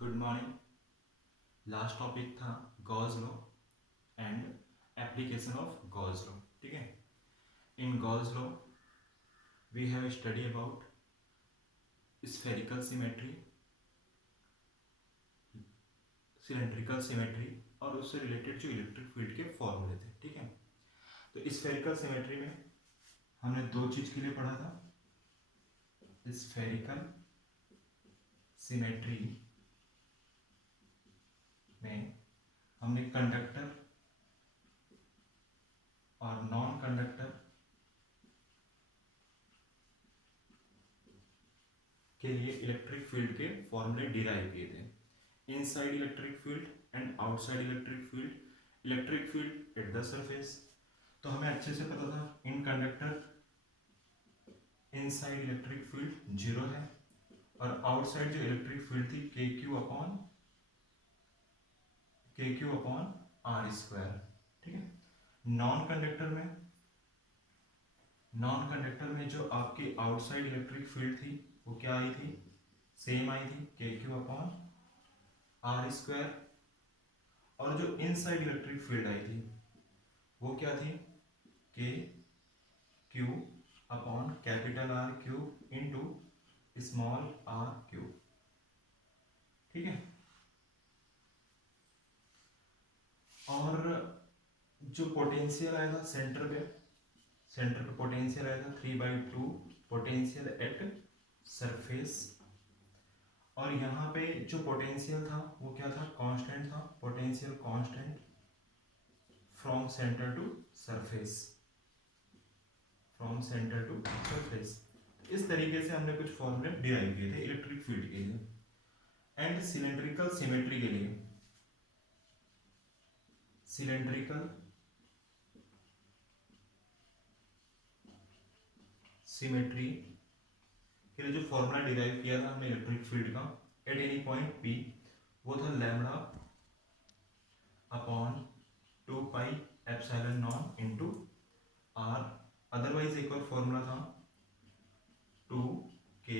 Good morning. Last topic था Gauss law and application of Gauss law. ठीक है, in Gauss law we have study about spherical symmetry, cylindrical symmetry और उससे related जो electric field के फॉर्मूले थे। ठीक है, तो स्फेरिकल सिमेट्री में हमने दो चीज के लिए पढ़ा था। स्फेरिकल सिमेट्री में हमने कंडक्टर और नॉन कंडक्टर के लिए इलेक्ट्रिक फील्ड के फॉर्मूले डिराइव किए थे। Inside electric field and outside electric field, electric field at the surface. तो हमें अच्छे से पता था इन कंडक्टर इनसाइड इलेक्ट्रिक फील्ड 0 है और आउटसाइड जो इलेक्ट्रिक फील्ड थी k q upon are square. ठीक है, नॉन कंडक्टर में जो आपकी आउटसाइड इलेक्ट्रिक फील्ड थी वो क्या आई थी, सेम आई थी, k q upon are square. और जो इनसाइड इलेक्ट्रिक फील्ड आई थी वो क्या थी, k q upon capital R cube into small r cube. ठीक है, और जो पोटेंशियल आया था सेंटर पे पोटेंशियल आया था 3/2 पोटेंशियल एट सरफेस। और यहाँ पे जो पोटेंशियल था वो क्या था, कांस्टेंट था, potential constant from centre to surface, इस तरीके से हमने कुछ फॉर्मूले डिराइव किए थे इलेक्ट्रिक फील्ड के लिए। एंड सिलेंड्रिकल सिमेट्री के लिए, सिलेंड्रिकल सिमेट्री के लिए जो फॉर्मूला डिराइव किया था हमने इलेक्ट्रिक फील्ड का एट एनी पॉइंट पी, वो था lambda upon 2 pi epsilon naught into r. Otherwise एक और फॉर्मूला था 2k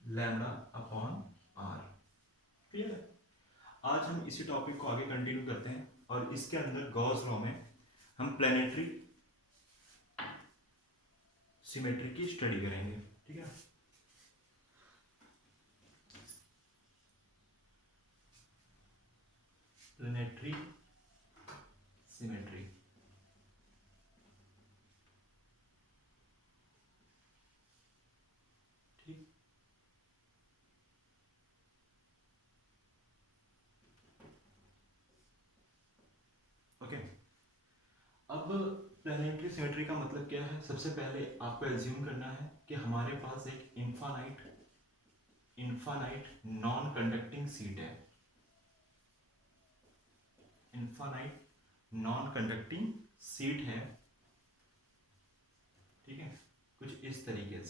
lambda upon are. Clear है? आज हम इसी टॉपिक को आगे कंटिन्यू करते हैं और इसके अंदर गॉस लॉ में हम प्लैनेटरी सिमेट्री की स्टडी करेंगे। ठीक है, प्लैनेटरी सिमेट्री। ठीक, ओके। अब प्लैनेटरी सिमेट्री का मतलब क्या है, सबसे पहले आपको एज्यूम करना है कि हमारे पास एक इनफानाइट नॉन कंडक्टिंग सीट है, इनफानाइट नॉन कंडक्टिंग सीट है। ठीक है, कुछ इस तरीके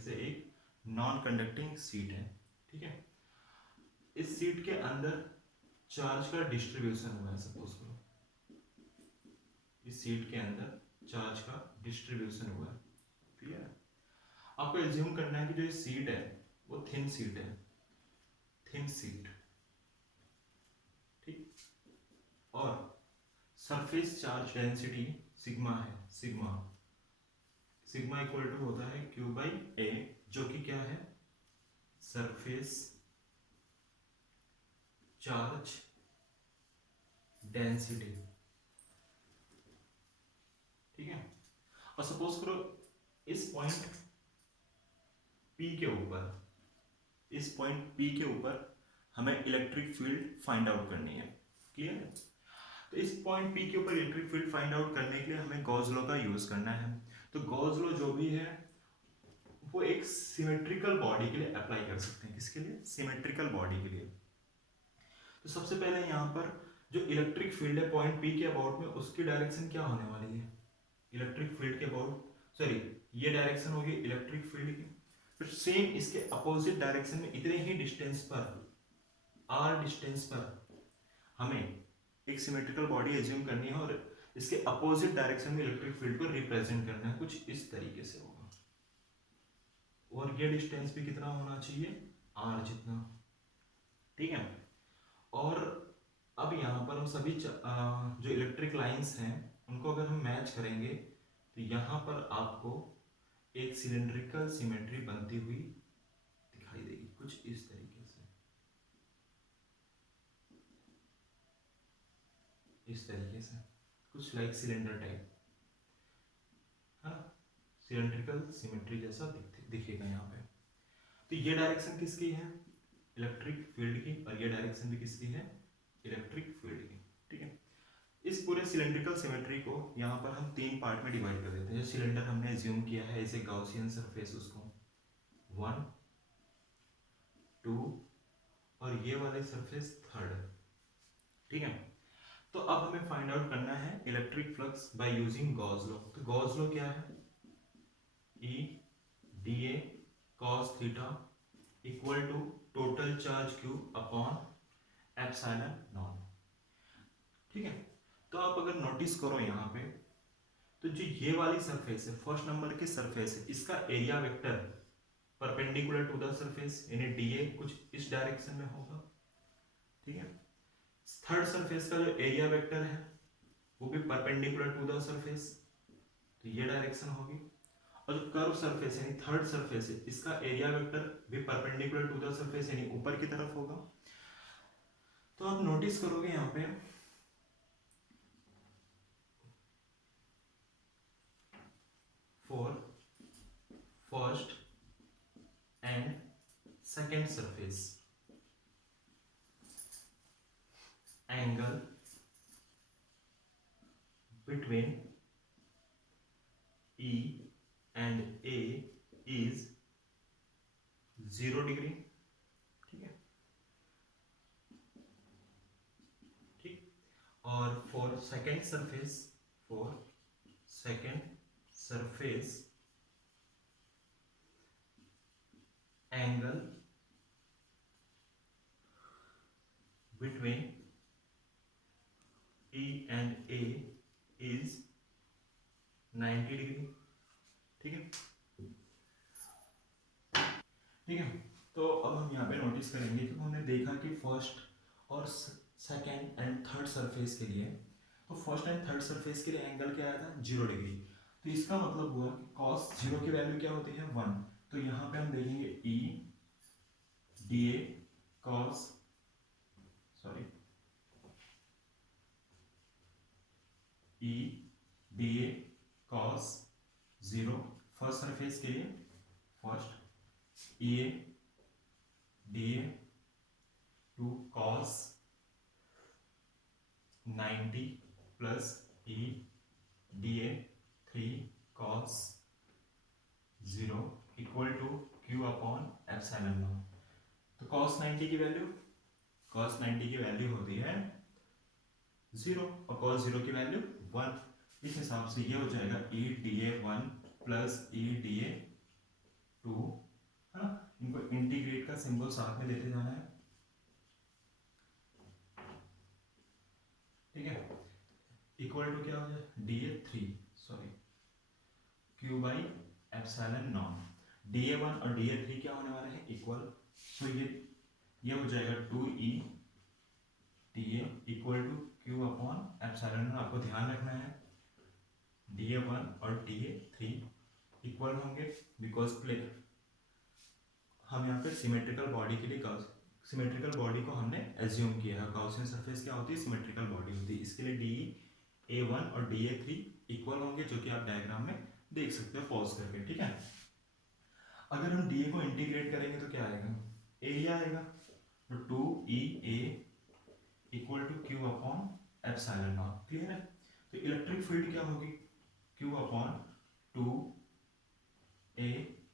से एक नॉन कंडक्टिंग सीट है। ठीक है, इस सीट के अंदर चार्ज का डिस्ट्रीब्यूशन हुआ है, सपोज करो इस सीट के अंदर चार्ज का डिस्ट्रीब्यूशन हुआ है। क्लियर है? आपको एज्यूम करना है कि जो ये सीट है वो थिन सीट है, थिन सीट। ठीक, और सरफेस चार्ज डेंसिटी सिग्मा है, सिग्मा इक्वल टू होता है क्यू बाई ए, जो कि क्या है, सरफेस चार्ज डेंसिटी। ठीक है, और सपोज करो इस पॉइंट P के ऊपर हमें इलेक्ट्रिक फील्ड फाइंड आउट करनी है। क्लियर है? तो इस पॉइंट P के ऊपर इलेक्ट्रिक फील्ड फाइंड आउट करने के लिए हमें गॉस लॉ का यूज करना है। तो गॉस लॉ जो भी है वो एक सिमेट्रिकल बॉडी के लिए अप्लाई कर सकते हैं। किसके लिए? सिमेट्रिकल बॉडी के लिए। तो सबसे पहले यहाँ पर जो इलेक्ट्रिक फील्ड है पॉइंट P के अबाउट में, उसकी डायरेक्शन क्या होने वाली है, इलेक्ट्रिक फील्ड के अबाउट, सॉरी ये डायरेक्शन होगी इलेक्ट्रिक फील्ड की। फिर सेम इसके अपोजिट डायरेक्शन में इतने ही डिस्टेंस पर, r डिस्टेंस पर हमें एक सिमेट्रिकल बॉडी एज्यूम करनी है और इसके अपोजिट डायरेक्शन में इलेक्ट्रिक फील्ड को रिप्रेजेंट करना है। कुछ इस तरीके से होगा। और ये डिस्टेंस भी कितना होना चाहिए, r जितना, ठीक है। और अब यहाँ पर हम सभी जो इलेक्ट्रिक लाइंस हैं उनको अगर हम मैच करेंगे तो यहाँ पर आपको एक सिलेंड्रिकल सिमेट्री बनती हुई दिखाई देगी, कुछ इस तरीके से, इस तरीके से, कुछ लाइक सिलेंडर टाइप, है ना, सिलेंड्रिकल सिमेट्री जैसा दिखेगा यहाँ पे। तो ये डायरेक्शन किसकी है, इलेक्ट्रिक फील्ड की, और ये डायरेक्शन भी किसकी है, इलेक्ट्रिक फील्ड की, ठीक है। इस पूरे सिलेंड्रिकल सिमेट्री को यहाँ पर हम तीन पार्ट में डिवाइड कर देते हैं। जो सिलेंडर हमने एज्यूम किया है एज ए गॉसियन सरफेस, उसको 1, 2 और ये वाले सरफेस 3rd, ठीक है। तो अब हमें फाइंड आउट करना है electric flux by using Gauss law. तो गॉस लॉ क्या है, E dA cos theta equal to total charge Q upon epsilon naught, ठीक है। तो आप अगर नोटिस करो यहाँ पे, तो जो ये वाली सरफेस है, फर्स्ट नंबर की सरफेस है, इसका area vector perpendicular to the surface यानी डीए कुछ इस डायरेक्शन में होगा, ठीक है। थर्ड सरफेस का जो एरिया वेक्टर है वो भी परपेंडिकुलर टू द सरफेस, तो ये डायरेक्शन होगी। और जो कर्व सरफेस यानी थर्ड सरफेस है, इसका एरिया वेक्टर भी परपेंडिकुलर टू द सरफेस यानी ऊपर की तरफ होगा। तो आप नोटिस करोगे यहाँ पे for first and second surface angle between E and A is 0 degree, ठीक है, ठीक। और for second surface angle between E and A is 90 degree, ठीक है, ठीक है। तो अब हम यहाँ पे नोटिस करेंगे कि हमने देखा कि फर्स्ट और सेकेंड एंड थर्ड सरफेस के लिए, तो फर्स्ट एंड थर्ड सरफेस के लिए एंगल क्या आया था, 0 डिग्री। तो इसका मतलब हुआ कि cos 0 की वैल्यू क्या होती है, 1। तो यहाँ पे हम देखेंगे E dA cos E dA cos 0 first surface के लिए, first E dA two cos 90 plus E dA 3 cos 0 equal to Q upon epsilon naught. तो cos 90 की वैल्यू होती है 0 और cos 0 की वैल्यू 1। इस हिसाब से ये हो जाएगा E dA 1 plus E dA 2, है ना। इनको इंटीग्रेट का सिंबल साथ में लेते जाना है, ठीक है। इक्वल टू क्या हो जाए, dA 3 Q by epsilon not. dA 1 और dA 3 क्या होने वाले हैं, इक्वल। सो ये हो जाएगा 2E dA equal to Q upon epsilon naught. आपको ध्यान रखना है dA 1 और dA 3 इक्वल होंगे, बिकॉज हम यहाँ पे सिमेट्रिकल बॉडी के लिए सिमेट्रिकल बॉडी को हमने एज्यूम किया है। गॉसियन सरफेस क्या होती है, सिमेट्रिकल बॉडी होती है। इसके लिए DA 1 और DA 3 इक्वल होंगे, जो कि आप डायग्राम में देख सकते हो पॉज करके, ठीक है। अगर हम DA को इंटीग्रेट करेंगे तो क्या आएगा, एरिया आएगा, तो 2EA equal to Q upon epsilon naught, clear है। तो इलेक्ट्रिक फील्ड क्या होगी, Q upon 2A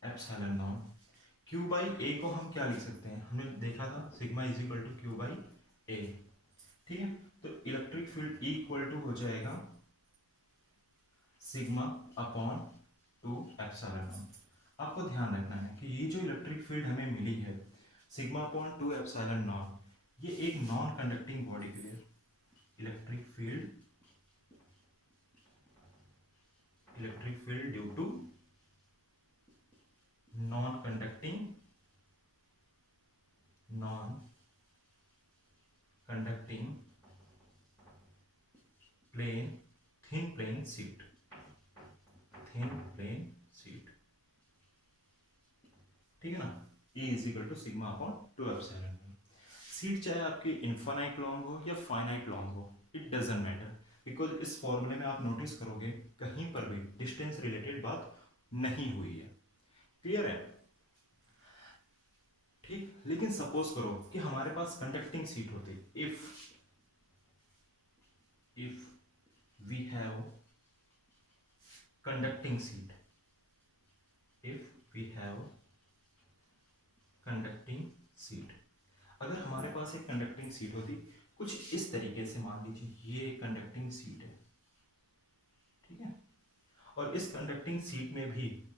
epsilon naught. Q by A को हम क्या लिख सकते हैं, हमने देखा था sigma is equal to Q by A, ठीक है। तो electric field E equal to हो जाएगा सिग्मा अपॉन 2 एप्सिलॉन नॉट। आपको ध्यान रखना है कि ये जो इलेक्ट्रिक फील्ड हमें मिली है सिग्मा अपॉन 2 एप्सिलॉन नॉट, ये एक नॉन कंडक्टिंग बॉडी के लिए electric field due to non conducting plane thin plane sheet, ठीक है ना। E is equal to sigma upon 2 epsilon. Sheet चाहे आपकी इनफाइनाइट लॉन्ग हो या फाइनाइट लॉन्ग हो, इट डजंट मैटर, बिकॉज इस फॉर्मूले में आप नोटिस करोगे कहीं पर भी डिस्टेंस रिलेटेड बात नहीं हुई है। क्लियर है? ठीक। लेकिन सपोज करो कि हमारे पास कंडक्टिंग शीट होती, if we have conducting sheet, अगर हमारे पास एक कंडक्टिंग शीट होती कुछ इस तरीके से, मान लीजिए ये कंडक्टिंग शीट है, ठीक है, और इस कंडक्टिंग शीट में भी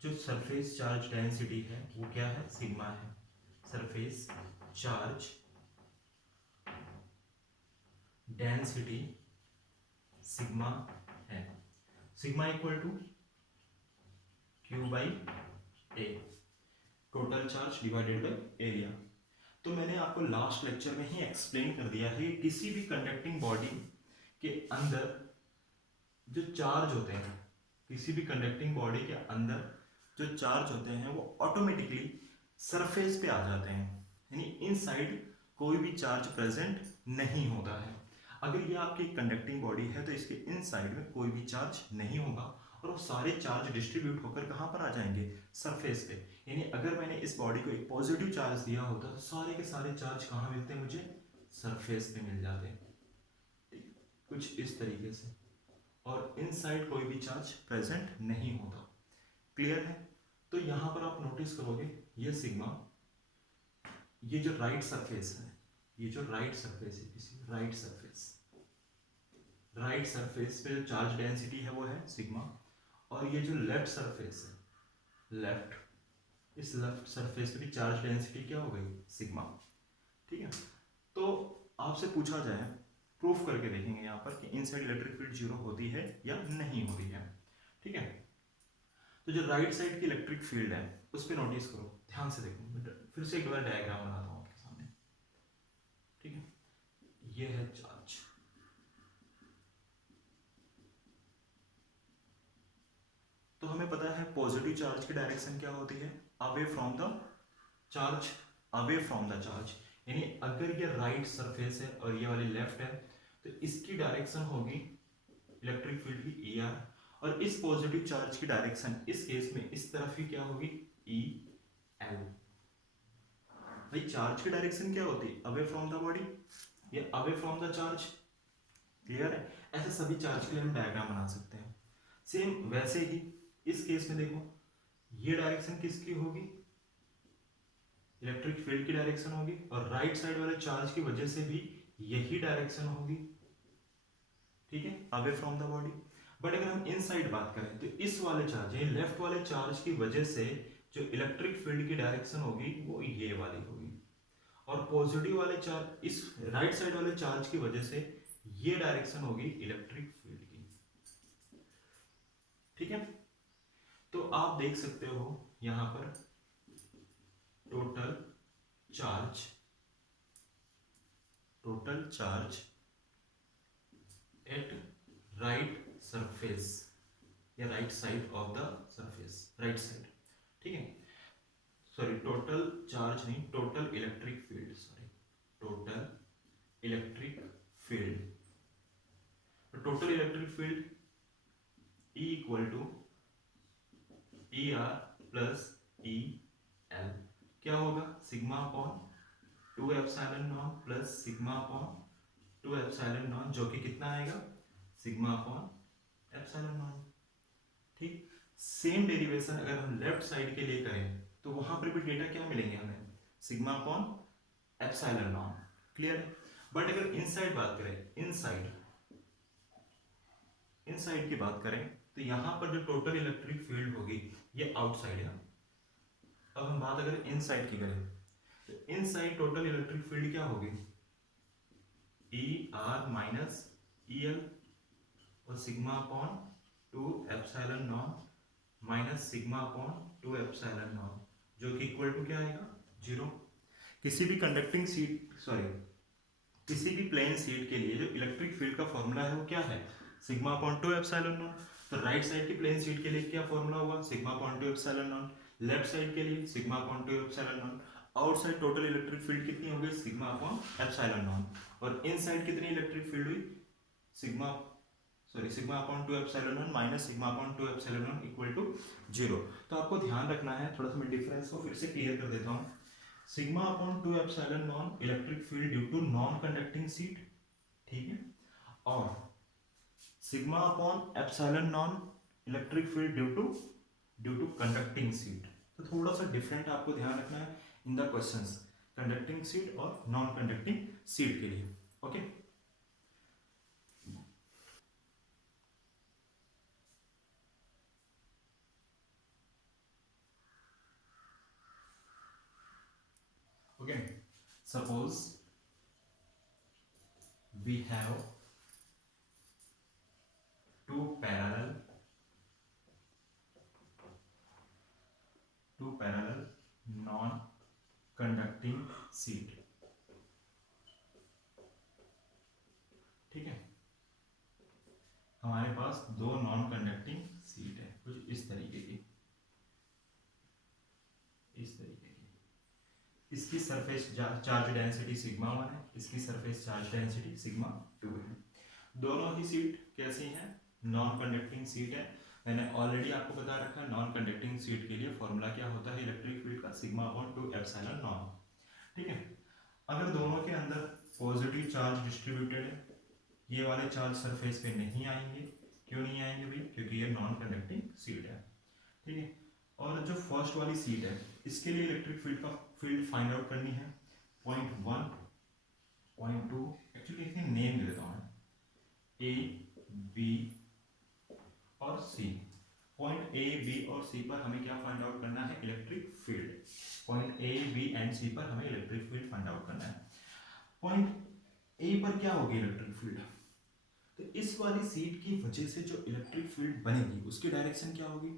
जो सरफेस चार्ज डेंसिटी है वो क्या है, सिग्मा है। सरफेस चार्ज डेंसिटी सिग्मा है। Sigma equal to Q by A, total charge divided by area. तो मैंने आपको लास्ट लेक्चर में ही एक्सप्लेन कर दिया है, किसी भी कंडक्टिंग बॉडी के अंदर जो चार्ज होते हैं, किसी भी कंडक्टिंग बॉडी के अंदर जो चार्ज होते हैं वो ऑटोमेटिकली सरफेस पे आ जाते हैं, यानी इनसाइड कोई भी चार्ज प्रेजेंट नहीं होता है। अगर ये आपकी कंडक्टिंग बॉडी है तो इसके इनसाइड में कोई भी चार्ज नहीं होगा और वो सारे चार्ज डिस्ट्रीब्यूट होकर कहाँ पर आ जाएंगे, सरफेस पे। यानी अगर मैंने इस बॉडी को एक पॉजिटिव चार्ज दिया होता तो सारे के सारे चार्ज कहाँ मिलते हैं मुझे, सरफेस पे मिल जाते हैं, कुछ इस तरीके से, और इनसाइड कोई भी चार्ज प्रेजेंट नहीं होता। क्लियर है? तो यहां पर आप नोटिस करोगे ये सिग्मा, ये जो राइट सरफेस है, ये जो राइट सरफेस है, किसी राइट सरफेस पे जो चार्ज डेंसिटी है वो है सिग्मा, और ये जो लेफ्ट सरफेस है, इस लेफ्ट सरफेस पे भी चार्ज डेंसिटी क्या हो गई, सिग्मा। ठीक है, तो आपसे पूछा जाए, प्रूफ करके देखेंगे यहाँ पर कि इनसाइड इलेक्ट्रिक फील्ड जीरो होती है या नहीं होती है। ठीक है, तो जो राइट साइड की इलेक्ट्रिक फील्ड है उस पर नोटिस करो, ध्यान से देखो, फिर से एक बार डायग्राम बनाता हूँ आपके सामने। ठीक है, ये है चार्ज, तो हमें पता है पॉजिटिव चार्ज की डायरेक्शन क्या होती है, अवे फ्रॉम द चार्ज, यानी अगर ये राइट सरफेस है और ये वाली लेफ्ट है तो इसकी डायरेक्शन होगी इलेक्ट्रिक फील्ड की ई आर, और इस पॉजिटिव चार्ज की डायरेक्शन इस केस में इस तरफ ही क्या होगी, ई एल। भाई चार्ज की डायरेक्शन क्या होती है, अवे फ्रॉम द बॉडी या away from the charge. Clear है? ऐसे सभी चार्ज के लिए हम डायग्राम बना सकते हैं। सेम वैसे ही इस केस में देखो, ये डायरेक्शन किसकी होगी, इलेक्ट्रिक फील्ड की डायरेक्शन होगी, और राइट साइड वाले चार्ज की वजह से भी यही डायरेक्शन होगी। ठीक है, away from the body. But अगर हम इनसाइड बात करें तो इस वाले चार्ज यानी लेफ्ट वाले चार्ज की वजह से जो इलेक्ट्रिक फील्ड की डायरेक्शन होगी वो ये वाली होगी, और पॉजिटिव वाले चार्ज, इस राइट साइड वाले चार्ज की वजह से ये डायरेक्शन होगी इलेक्ट्रिक फील्ड की। ठीक है, तो आप देख सकते हो यहां पर total charge at right surface या right side of the surface, right side. ठीक है, सॉरी टोटल चार्ज नहीं, total electric field, sorry total electric field. तो total electric field E equal to E R plus E L, क्या होगा, sigma upon 2 epsilon naught plus sigma upon 2 epsilon naught, जो कि कितना आएगा, सिग्मा अपॉन एप्सिलॉन नॉट। ठीक, same derivation अगर हम लेफ्ट साइड के लिए करें तो वहां पर भी डेटा क्या मिलेंगे हमें, sigma upon epsilon naught. Clear है? बट अगर इनसाइड बात करें, इनसाइड की बात करें तो यहां पर जो टोटल इलेक्ट्रिक फील्ड होगी ये आउटसाइड है। अब हम बात अगर इनसाइड की करें तो इनसाइड टोटल इलेक्ट्रिक फील्ड क्या होगी, E R minus E L और sigma upon 2 epsilon naught minus sigma upon two epsilon naught, जो कि इक्वल टू क्या आएगा, 0। किसी भी कंडक्टिंग सीट, सॉरी, किसी भी प्लेन सीट के लिए जो इलेक्ट्रिक फील्ड का फॉर्मूला है वो क्या है, sigma upon two epsilon naught. तो राइट साइड की प्लेन सीट के लिए क्या फॉर्मूला होगा, sigma upon two epsilon naught. Left side के लिए sigma upon two epsilon naught. Outside total electric field कितनी हो गई, सिग्मा अपॉन एप्सिलॉन नॉट। और इनसाइड कितनी इलेक्ट्रिक फील्ड हुई, sigma, sorry, sigma upon two epsilon naught minus sigma upon two epsilon naught equal to 0। तो आपको ध्यान रखना है, थोड़ा सा मैं डिफरेंस को फिर से क्लियर कर देता हूँ। Sigma upon two epsilon naught electric field due to non conducting sheet, ठीक है, और sigma upon epsilon naught electric field due to conducting sheet. तो थोड़ा सा डिफरेंट आपको ध्यान रखना है in the questions, conducting sheet और नॉन कंडक्टिंग सीट के लिए। Okay, okay, suppose we have two parallel non conducting sheet, ठीक है, हमारे पास दो नॉन कंडक्टिंग सीट है कुछ इस तरीके की, इस तरीके की। इसकी सरफेस चार्ज डेंसिटी सिग्मा 1 है, इसकी सरफेस चार्ज डेंसिटी सिग्मा 2 है। दोनों ही सीट कैसी हैं, नॉन कंडक्टिंग सीट है। मैंने ऑलरेडी आपको बता रखा है नॉन कंडक्टिंग सीट के लिए फॉर्मूला क्या होता है इलेक्ट्रिक फील्ड का, sigma upon two epsilon naught, ठीक है। अगर दोनों के अंदर पॉजिटिव चार्ज डिस्ट्रीब्यूटेड है, ये वाले चार्ज सरफेस पे नहीं आएंगे, क्यों नहीं आएंगे भाई, क्योंकि ये नॉन कंडक्टिंग सीट है, ठीक है। और जो फर्स्ट वाली सीट है इसके लिए इलेक्ट्रिक फील्ड का फील्ड फाइंड आउट करनी है, पॉइंट 1, पॉइंट 2, एक्चुअली इसके नेम दे देता हूँ, ए, बी और सी। पॉइंट ए, बी और सी पर हमें क्या फाइंड आउट करना है, electric field. Point A, B and C पर हमें इलेक्ट्रिक फील्ड फाइंड आउट करना है। पॉइंट ए पर क्या होगी इलेक्ट्रिक फील्ड, तो इस वाली सीट की वजह से जो इलेक्ट्रिक फील्ड बनेगी उसकी डायरेक्शन क्या होगी,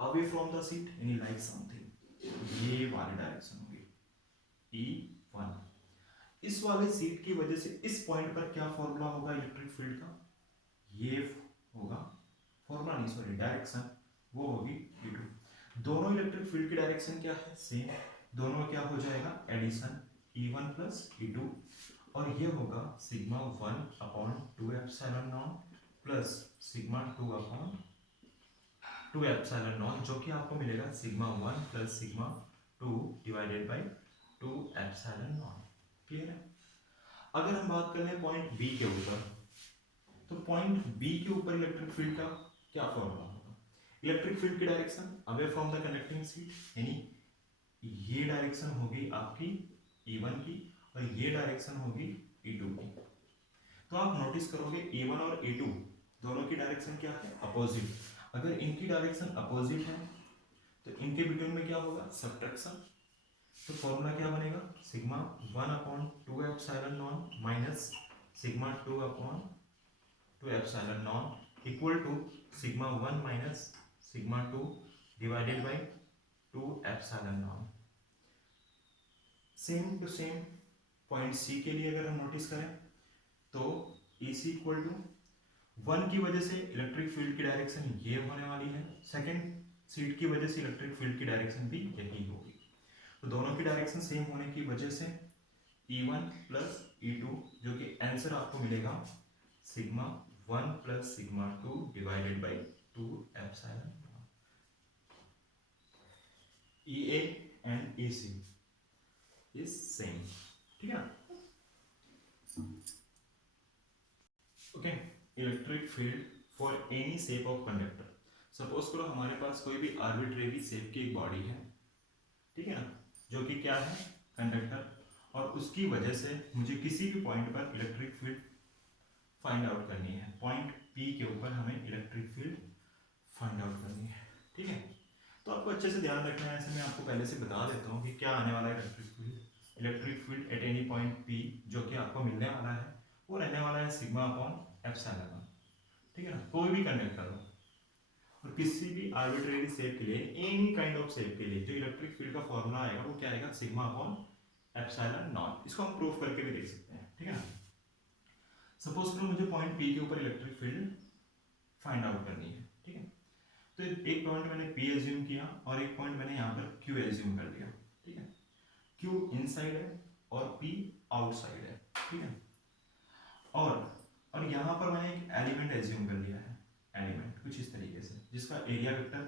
अवे फ्रॉम द सीट, यानी लाइक समथिंग, ये वाली डायरेक्शन होगी E1। इस वाले सीट की वजह से इस पॉइंट पर क्या फॉर्मूला होगा इलेक्ट्रिक फील्ड का, ये होगा, फॉर्मूला नहीं सॉरी डायरेक्शन, वो होगी E2। दोनों इलेक्ट्रिक फील्ड की डायरेक्शन क्या है, सेम, दोनों क्या हो जाएगा एडिशन, E1 प्लस E2, और ये होगा sigma 1 upon two epsilon naught plus sigma 2 upon two epsilon naught, जो कि आपको मिलेगा sigma 1 plus sigma 2 divided by two epsilon naught, clear है। अगर हम बात कर लें पॉइंट बी के ऊपर, तो पॉइंट बी के ऊपर इलेक्ट्रिक फील्ड का क्या फॉर्मूला होगा, इलेक्ट्रिक फील्ड की direction away from the connecting seat, यानी ये डायरेक्शन होगी आपकी E1 की और ये डायरेक्शन होगी E2 की। तो आप नोटिस करोगे E1 और E2 दोनों की डायरेक्शन क्या है, अपोजिट। अगर इनकी डायरेक्शन अपोजिट है तो इनके बिटवीन में क्या होगा, सब्ट्रैक्शन। तो फॉर्मूला क्या बनेगा, sigma 1 upon two epsilon naught minus sigma 2 upon two epsilon naught equal to sigma 1 minus sigma 2 divided by two epsilon naught. Same to same point C के लिए अगर हम नोटिस करें तो ई सी इक्वल टू 1 की वजह से इलेक्ट्रिक फील्ड की डायरेक्शन ये होने वाली है, सेकंड सीट की वजह से इलेक्ट्रिक फील्ड की डायरेक्शन भी यही होगी। तो दोनों की डायरेक्शन सेम होने की वजह से E1 प्लस E2, जो कि आंसर आपको मिलेगा sigma 1 plus sigma 2 divided by 2 epsilon EA and EC is same, ठीक है। Okay, electric field for any shape of conductor. Suppose करो हमारे पास कोई भी आर्बिट्रेरी शेप की एक बॉडी है, ठीक है ना, जो कि क्या है, कंडक्टर, और उसकी वजह से मुझे किसी भी पॉइंट पर इलेक्ट्रिक फील्ड फाइंड आउट करनी है। पॉइंट P के ऊपर हमें इलेक्ट्रिक फील्ड फाइंड आउट करनी है, ठीक है। तो आपको अच्छे से ध्यान रखना है, ऐसे मैं आपको पहले से बता देता हूँ कि क्या आने वाला है electric field. Electric field at any point P जो कि आपको मिलने वाला है वो रहने वाला है सिग्मा अपॉन एप्सिलॉन, ठीक है ना, कोई भी कंडक्टर हो। और किसी भी आर्बिट्रेरी शेप के लिए, एनी काइंड ऑफ शेप के लिए जो इलेक्ट्रिक फील्ड का फॉर्मूला आएगा वो क्या आएगा, सिग्मा अपॉन एप्सिलॉन नॉट। इसको हम प्रूफ करके भी देख सकते हैं, ठीक है ना। सपोज करो मुझे पॉइंट पी के ऊपर इलेक्ट्रिक फील्ड फाइंड आउट करनी है, ठीक है। तो एक पॉइंट मैंने पी एज्यूम किया और एक पॉइंट मैंने यहाँ पर क्यू एज्यूम कर लिया, ठीक है। क्यू इनसाइड है और पी आउटसाइड है, ठीक है। और यहाँ पर मैंने एक एलिमेंट एज्यूम कर लिया है, एलिमेंट कुछ इस तरीके से, जिसका एरिया वेक्टर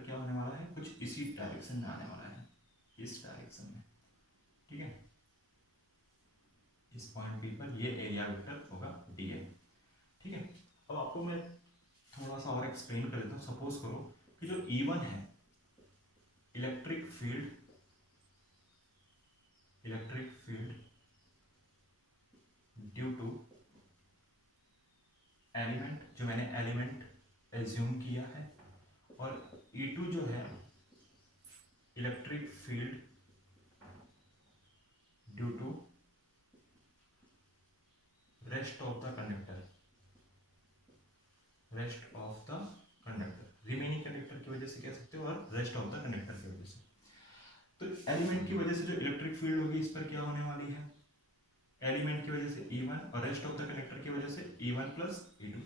क्या होने वाला है, कुछ इसी डायरेक्शन में आने वाला है, इस डायरेक्शन में, ठीक है। इस पॉइंट पी पर ये एरिया वेक्टर होगा डी ए, ठीक है। अब आपको मैं थोड़ा सा और एक्सप्लेन कर देता हूँ। सपोज करो कि जो E1 है, electric field due to element, जो मैंने एलिमेंट एज्यूम किया है, और E2 जो है electric field due to rest of the conductor, remaining conductor की वजह से कह सकते हो, और रेस्ट ऑफ द कंडक्टर की वजह से। तो एलिमेंट की वजह से जो इलेक्ट्रिक फील्ड होगी इस पर क्या होने वाली है, एलिमेंट की वजह से E1 और रेस्ट ऑफ द कंडक्टर की वजह से E1 प्लस E2।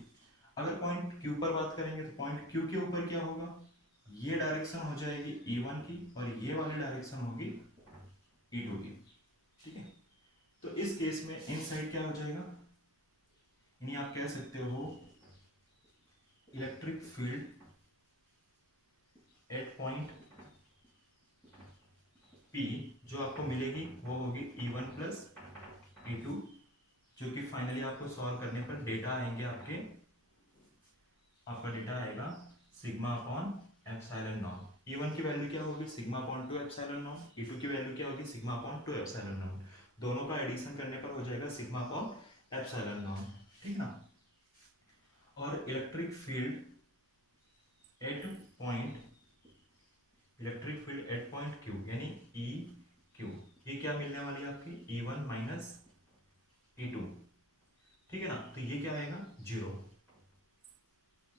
अगर पॉइंट Q पर बात करेंगे तो पॉइंट Q के ऊपर क्या होगा, ये डायरेक्शन हो जाएगी E1 की और ये वाली डायरेक्शन होगी E2 की, ठीक है। तो इस केस में इनसाइड क्या हो जाएगा, यानी आप कह सकते हो electric field at point P जो आपको मिलेगी वो होगी E1 प्लस E2, जो कि फाइनली आपको सॉल्व करने पर डेटा आएंगे आपका डेटा आएगा sigma upon epsilon not. E1 की वैल्यू क्या होगी, sigma upon 2 epsilon not. E2 की वैल्यू क्या होगी, सिग्मा अपॉन 2 एप्सिलॉन नॉट। दोनों का एडिशन करने पर हो जाएगा सिग्मा अपॉन एप्सिलॉन नॉट, ठीक ना। और electric field at point Q यानी EQ, ये क्या मिलने वाली है आपकी, E1 माइनस E2, ठीक है ना। तो ये क्या आएगा, 0,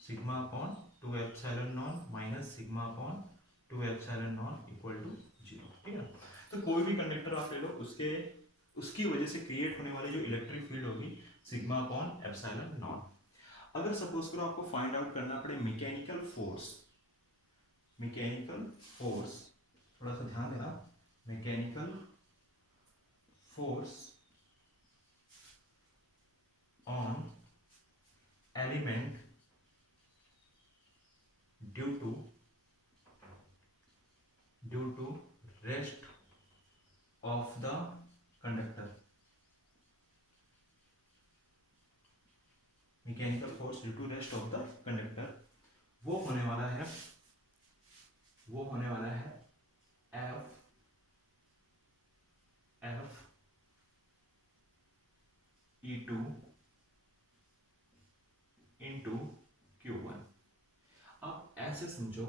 sigma upon 2 epsilon naught minus sigma upon 2 epsilon naught equal to 0, ठीक है। तो कोई भी कंडक्टर आप ले लो, उसकी वजह से क्रिएट होने वाली जो इलेक्ट्रिक फील्ड होगी सिग्मा अपॉन एप्सिलॉन नॉट। अगर सपोज करो आपको फाइंड आउट करना पड़े मैकेनिकल फोर्स, थोड़ा सा ध्यान देना, mechanical force on element due to rest of the conductor, mechanical force due to rest of the conductor, वो होने वाला है F E2 इंटू Q1। आप ऐसे समझो,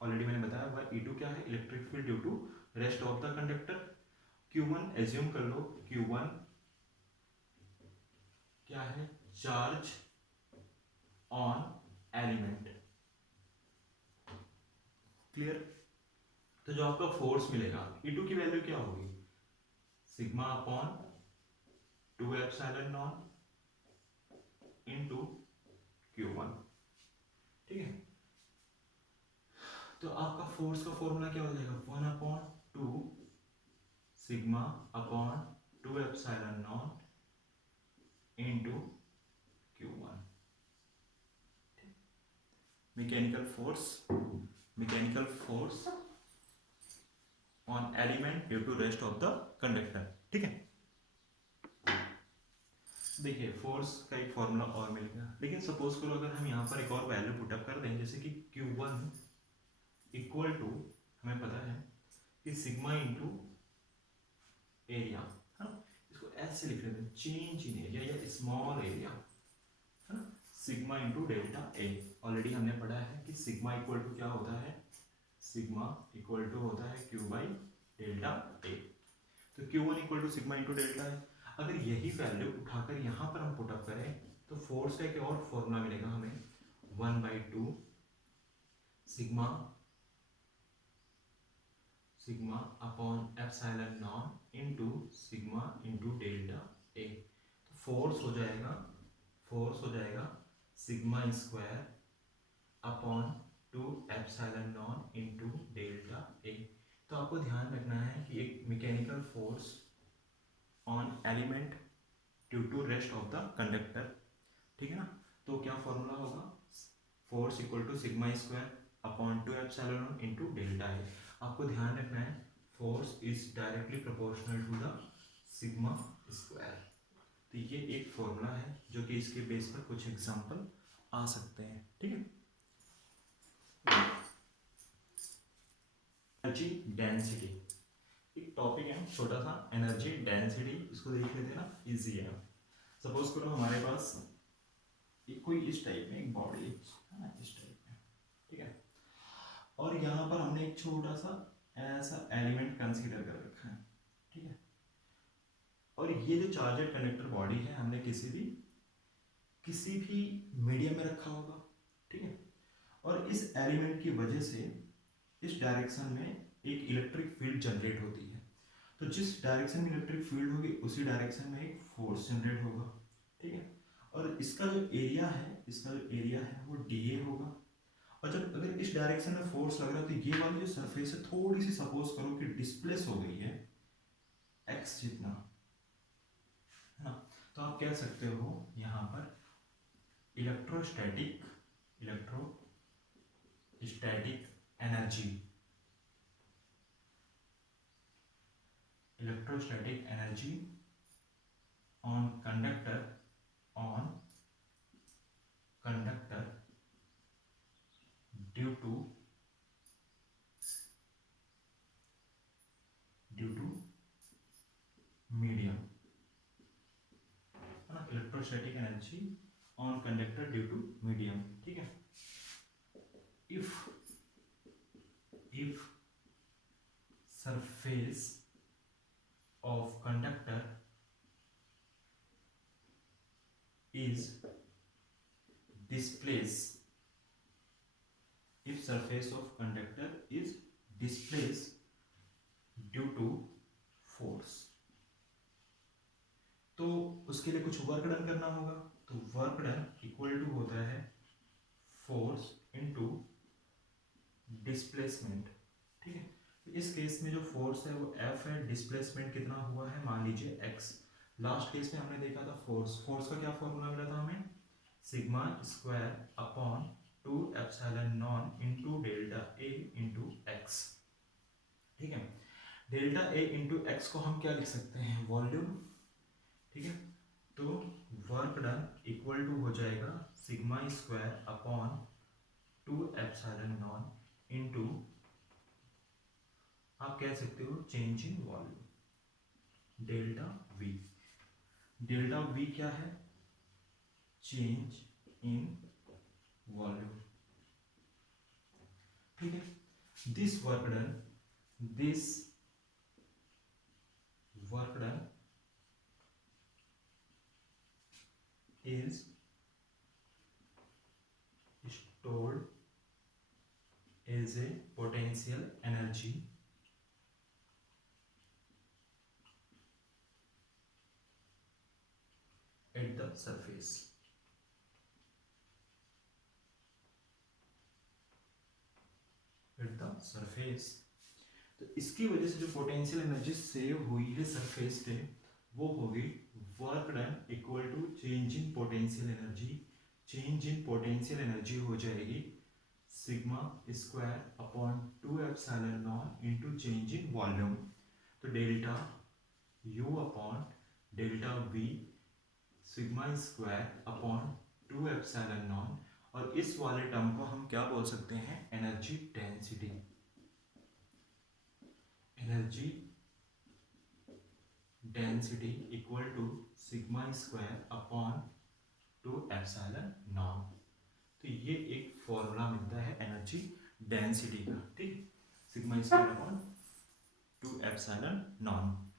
ऑलरेडी मैंने बताया हुआ E2 क्या है, electric field due to rest of the conductor. Q1 assume कर लो, Q1 क्या है, चार्ज ऑन एलिमेंट, क्लियर। तो जो आपका फोर्स मिलेगा E2 की वैल्यू क्या होगी, sigma upon 2 epsilon naught into Q1, ठीक है। तो आपका फोर्स का फॉर्मूला क्या हो जाएगा, 1 upon 2 sigma upon 2 epsilon naught into Q1। Mechanical force on element due to rest of the conductor, ठीक है। देखिए फोर्स का एक फॉर्मूला और मिल गया, लेकिन सपोज करो अगर हम यहाँ पर एक और वैल्यू पुटअप कर दें, जैसे कि Q1 इक्वल टू, हमें पता है कि सिग्मा इंटू एरिया, है ना, इसको ऐसे लिख लेते हैं, चेंज इन एरिया या स्मॉल एरिया, है ना, सिग्मा इंटू डेल्टा ए। ऑलरेडी हमने पढ़ा है कि सिग्मा इक्वल टू क्या होता है, सिग्मा इक्वल टू होता है Q बाई डेल्टा ए। तो Q1 equal to sigma into delta है। अगर यही वैल्यू उठाकर यहाँ पर हम पुटअप करें तो फोर्स का एक और फॉर्मूला मिलेगा हमें, 1/2 sigma sigma upon epsilon naught into sigma into delta A. तो फोर्स हो जाएगा sigma square upon 2 epsilon naught into delta A. तो आपको ध्यान रखना है कि एक mechanical force on element due to rest of the conductor, ठीक है ना। तो क्या फॉर्मूला होगा, force equal to sigma square upon 2 epsilon naught into delta A. आपको ध्यान रखना है force is directly proportional to the sigma square. तो ये एक फॉर्मूला है जो कि इसके बेस पर कुछ एग्जांपल आ सकते हैं, ठीक है। एनर्जी डेंसिटी एक टॉपिक है छोटा सा, एनर्जी डेंसिटी, इसको देख लेते हैं ना, इजी है। सपोज करो हमारे पास एक कोई इस टाइप में एक बॉडी है ना, इस टाइप में, ठीक है, और यहाँ पर हमने एक छोटा सा ऐसा एलिमेंट कंसीडर कर रखा है, ठीक है। और ये जो चार्जर कंडक्टर बॉडी है हमने किसी भी मीडियम में रखा होगा, ठीक है। और इस एलिमेंट की वजह से इस डायरेक्शन में एक इलेक्ट्रिक फील्ड जनरेट होती है। तो जिस डायरेक्शन में इलेक्ट्रिक फील्ड होगी उसी डायरेक्शन में एक फोर्स जनरेट होगा, ठीक है। और इसका जो एरिया है वो dA होगा। और जब अगर इस डायरेक्शन में फोर्स लग रहा है तो ये वाली जो सरफेस है थोड़ी सी सपोज करो कि डिस्प्लेस हो गई है x जितना, है ना। तो आप कह सकते हो यहाँ पर electrostatic energy on conductor due to medium, है ना। Electrostatic energy on conductor due to medium, ठीक है। if surface of conductor is displaced due to force, तो उसके लिए कुछ वर्क डन करना होगा। तो वर्क डन इक्वल टू होता है फोर्स इनटू डिस्प्लेसमेंट, ठीक है। तो इस केस में जो फोर्स है वो F है, डिस्प्लेसमेंट कितना हुआ है मान लीजिए x। लास्ट केस में हमने देखा था फोर्स का क्या फॉर्मूला मिला था हमें, sigma square upon 2 epsilon naught into delta A into X, ठीक है। डेल्टा ए इंटू एक्स को हम क्या लिख सकते हैं, वॉल्यूम, ठीक है। तो वर्क डन इक्वल टू हो जाएगा sigma square upon 2 epsilon naught into आप कह सकते हो change in volume, delta we क्या है, चेंज इन वॉल्यूम, ठीक है। This work done is stored as a potential energy at the surface, तो इसकी वजह से जो पोटेंशियल एनर्जी सेव हुई है सरफेस पे वो होगी work done equal to change in potential energy हो जाएगी sigma square upon 2 epsilon naught into change in volume. तो delta U upon delta V sigma square upon 2 epsilon naught, और इस वाले टर्म को हम क्या बोल सकते हैं, energy density equal to sigma square upon 2 epsilon naught. तो ये एक फॉर्मूला मिलता है एनर्जी डेंसिटी का, ठीक, sigma square upon 2 epsilon non.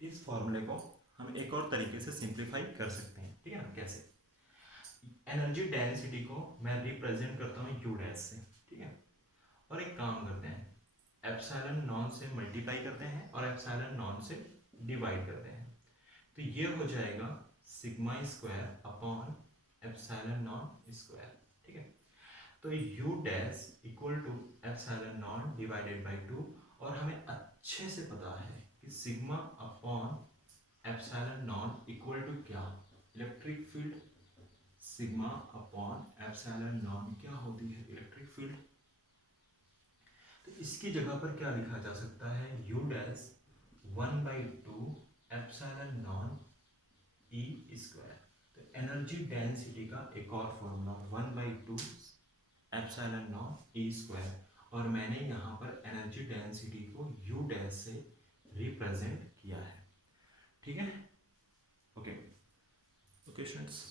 इस फॉर्मूले को हम एक और तरीके से सिंप्लीफाई कर सकते हैं, ठीक है ना। कैसे? एनर्जी डेंसिटी को मैं रिप्रेजेंट करता हूँ यू डैश से, ठीक है। और एक काम करते हैं, एप्सिलॉन नॉन से मल्टीप्लाई करते हैं और एप्सिलॉन नॉन से डिवाइड करते हैं, तो ये हो जाएगा sigma square upon epsilon naught square, ठीक है। तो U dash equal to epsilon naught divided by 2, और हमें अच्छे से पता है कि sigma upon epsilon naught equal to क्या, electric field sigma upon epsilon naught क्या होती है, इलेक्ट्रिक फील्ड। तो इसकी जगह पर क्या लिखा जा सकता है, you dash 1/2 epsilon non E square. तो एनर्जी डेंसिटी का एक और formula 1/2 epsilon non E square, और मैंने यहाँ पर एनर्जी डेंसिटी को यू डैश से रिप्रेजेंट किया है, ठीक है। Okay okay students.